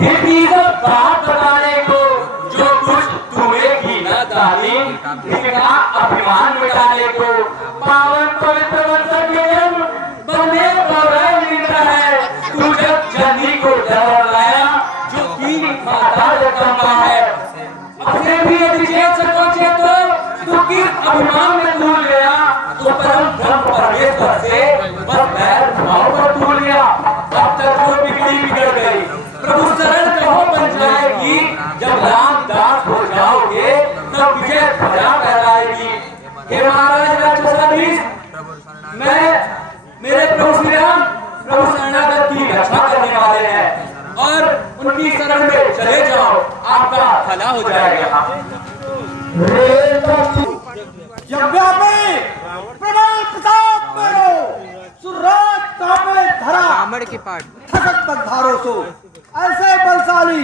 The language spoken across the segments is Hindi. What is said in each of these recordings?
हिंदी सब बात बताने को जो कुछ तुम्हें की ना दानी, इनका अभिमान मिटाने को पावन पवित्र वंश के जन्म बनने पर मिलता है। तू जब जननी को जन्म लाया जो की माता जगदम्बा है, अपने भी यदि चेत सकोचे तो तू किस अभिमान में भूल गया, तो परम ब्रह्म परमेश्वर से बस पैर भाव पर भूल गया। अब तक जो बिगड़ी बिगड़ गई, प्रभु शरण कहो बन जाएगी। जब रामदास हो जाओगे तब विजय ध्वजा फहराएगी। हे महाराज राजोषाधीश, मैं मेरे प्रभु श्री राम प्रभु शरणागत की रक्षा करने वाले हैं और उनकी शरण में चले जाओ, आपका भला हो जाएगा। प्रबल प्रताप मेरो सुराज कापे धरा कामड़ की पाट थकत बधारो सो ऐसे बलशाली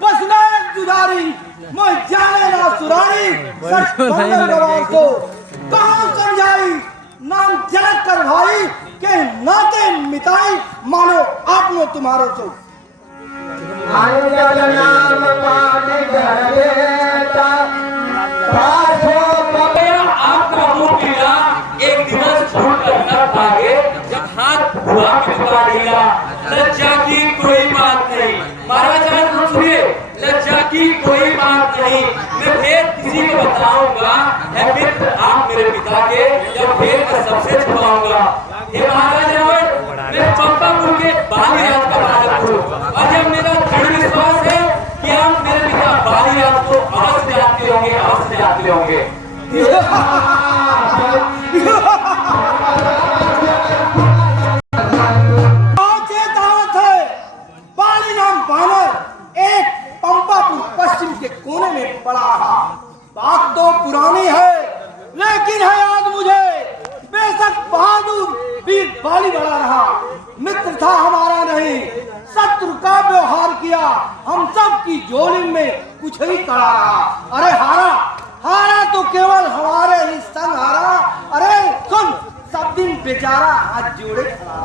बस नायक जुदारी मैं जाने ना सुरानी सच मंगल गवार सो कहाँ समझाई नाम जनक कर भाई के नाते मिटाई मानो आपनो तुम्हारो सो आपका मुंह पीला एक दिवस छूट कर न भागे, जब हाथ हुआ कितना ढीला। लज्जा की कोई बात नहीं महाराज, सुनिए, लज्जा की कोई बात नहीं। मैं भेद किसी को बताऊंगा, है मित्र आप मेरे पिता के, जब भेद का सबसे छुपाऊंगा। हे महाराज रावण, मैं चंपापुर के बालीराज का बालक हूँ और जब मेरा दृढ़ विश्वास है कि आप मेरे पिता बालीराज को अवश्य जानते होंगे, अवश्य जानते होंगे। बाली नाम बानर एक पंपापुर पश्चिम के कोने में पड़ा रहा। बात तो पुरानी है लेकिन है याद मुझे, बेशक बहादुर वीर बाली बड़ा रहा। मित्र था हमारा नहीं, शत्रु का व्यवहार किया, हम सब की जोड़ी में कुछ ही कड़ा रहा। अरे हारा तो केवल हमारे ही संग हारा। अरे सुन, सब दिन बेचारा हाथ जोड़े खड़ा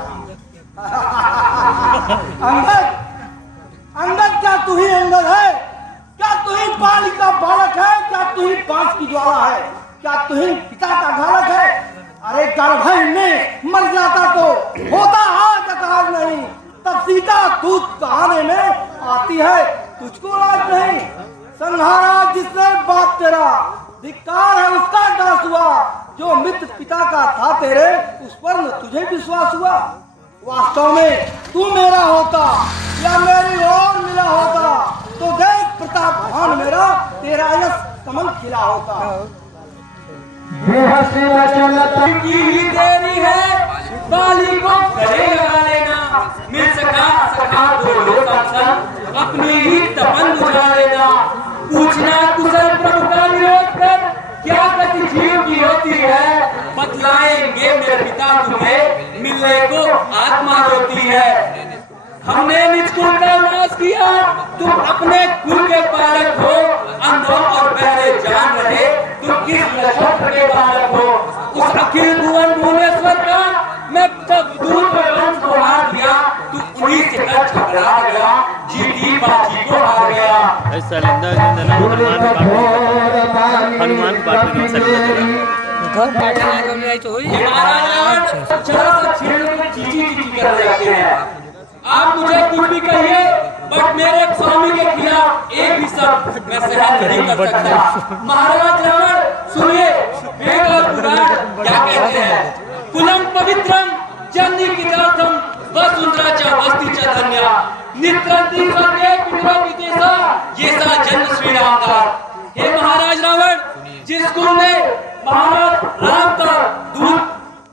अंगद क्या तू ही अंगद है? क्या तू ही बाली का बालक है? क्या तू ही बांस की ज्वाला है? क्या तू ही पिता का घालक है? अरे गर्भ में मर जाता तो होता हाथ अकाल नहीं, तब सीता दूध कहाने में आती है, तुझको लाज नहीं। संहारा जिसने बात तेरा, धिक्कार है उसका दास हुआ। जो मित्र पिता का था तेरे, उस पर न तुझे विश्वास हुआ। वास्तव में तू मेरा होता या मेरी ओर मिला होता, तो देख प्रतापवान मेरा तेरा यश कमल खिला होता। की ही देरी है, बाली को गले लगा लेना। मिल सका दो लोग अपनी ही तपन बुझा लेना। पूछना कुशल प्रभु का विरोध कर, क्या गति जीव की होती है। बतलाएंगे मेरे पिता तुम्हें, मिलने को आत्मा रोती है। हमने निज कुल का नाश किया, तुम अपने कुल के पालक हो। अंधों और बहरे जान रहे, तुम किस नक्षत्र के बालक हो। उस अखिल भुवन भुवनेश्वर का मैं तब दूर पर वंश को हार दिया, तू उन्हीं से कर झगड़ा गया, जीती बाजी को हार गया। ऐसा लेंदा हनुमान पाठ में घर बैठे नहीं तो हुई चीची कर जाते हैं। आप मुझे कुछ भी कहिए, बट मेरे स्वामी के खिलाफ एक भी शब्द मैं सहन नहीं कर सकता। महाराज रावण सुनिए, वेद और पुराण क्या कहते हैं। कुलम पवित्रम जननी कितार्थम वसुंधरा च वस्ति च धन्या नित्रंति सर्वे पितरो विदेशा येसा जन्म श्री रामदास। हे महाराज रावण, जिस कुल में महाराज राम का दूध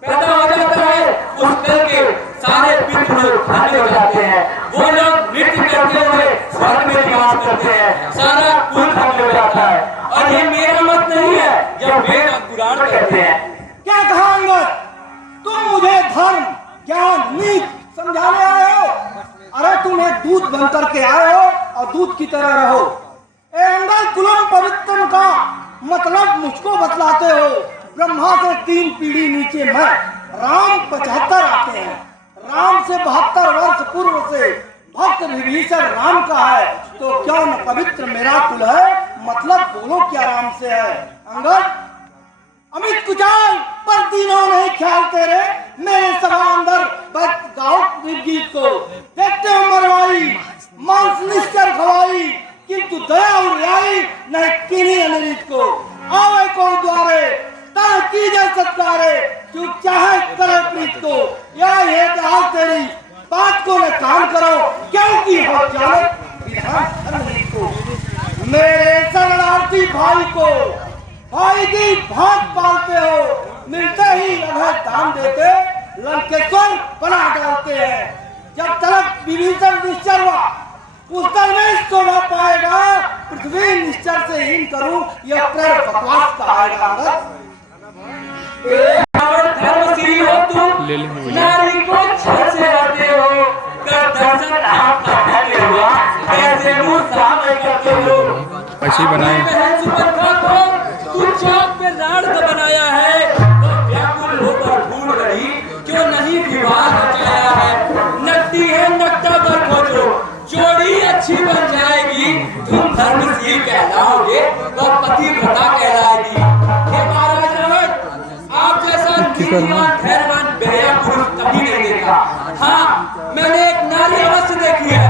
पैदा हो जाता है, उस कल के सारे पितृ लोग धन्य हो जाते हैं। वो लोग नृत्य करते हुए स्वर्ग में निवास करते हैं, सारा कुल धन्य हो जाता है। और ये मेरा मत नहीं है, जब वेद और पुराण कहते हैं। क्या कहा अंगद, तुम मुझे धर्म ज्ञान नीति समझाने आए हो? अरे तुम एक दूत बनकर के आए हो और दूत की तरह रहो। अंगद, कुलम पवित्रम का मतलब मुझको बतलाते हो। ब्रह्मा से 3 पीढ़ी नीचे मैं, राम 75 आते हैं। राम से 72 वर्ष पूर्व से भक्त विभीषण राम का है तो क्यों न पवित्र मेरा कुल है, मतलब बोलो क्या राम से है। अंगद अमित कुचाल पर तीनों नहीं ख्याल तेरे, मेरे सभा अंदर बच गाओ गीत को, देखते हो मरवाई मांस निश्चर खवाई, किंतु दया और रियाई नहीं किन्हीं अनिरित को। आवे को द्वारे ता कीजे सत्कारे, चुप चाहे करे प्रीत को, या ये कहा तेरी बात को न काम करो, क्योंकि हो जाए विधान धर्म को। मेरे शरणार्थी भाई को भाई की भाग पालते हो, मिलते ही अभय दान देते लंकेश्वर बना डालते हैं। जब तक विभीषण निश्चर हुआ उस तक में शोभा पाएगा, पृथ्वी निश्चर से हीन करूं यह प्रेर बकवास का आएगा। धर्मशील हो तुम, नारी को छल से आते हो, कर दर्शन आपका धन्य हुआ, कैसे मुंह सामने करते हो। ऐसे ही बनाए बहन सुपरखा को तू चौक पे लाड़ बनाया है, वो व्याकुल होकर ढूंढ रही क्यों नहीं विवाह रचाया है। नकदी है नकटा पर खोजो, जोड़ी अच्छी बन जाएगी, तुम धर्मशील कहलाओगे, वह पतिव्रता कहलाएगी। हे महाराज रमण, आप जैसा नीतिवान धैर्यवान बेहया पुरुष कभी नहीं देखा। हाँ, मैंने एक नारी अवश्य देखी है,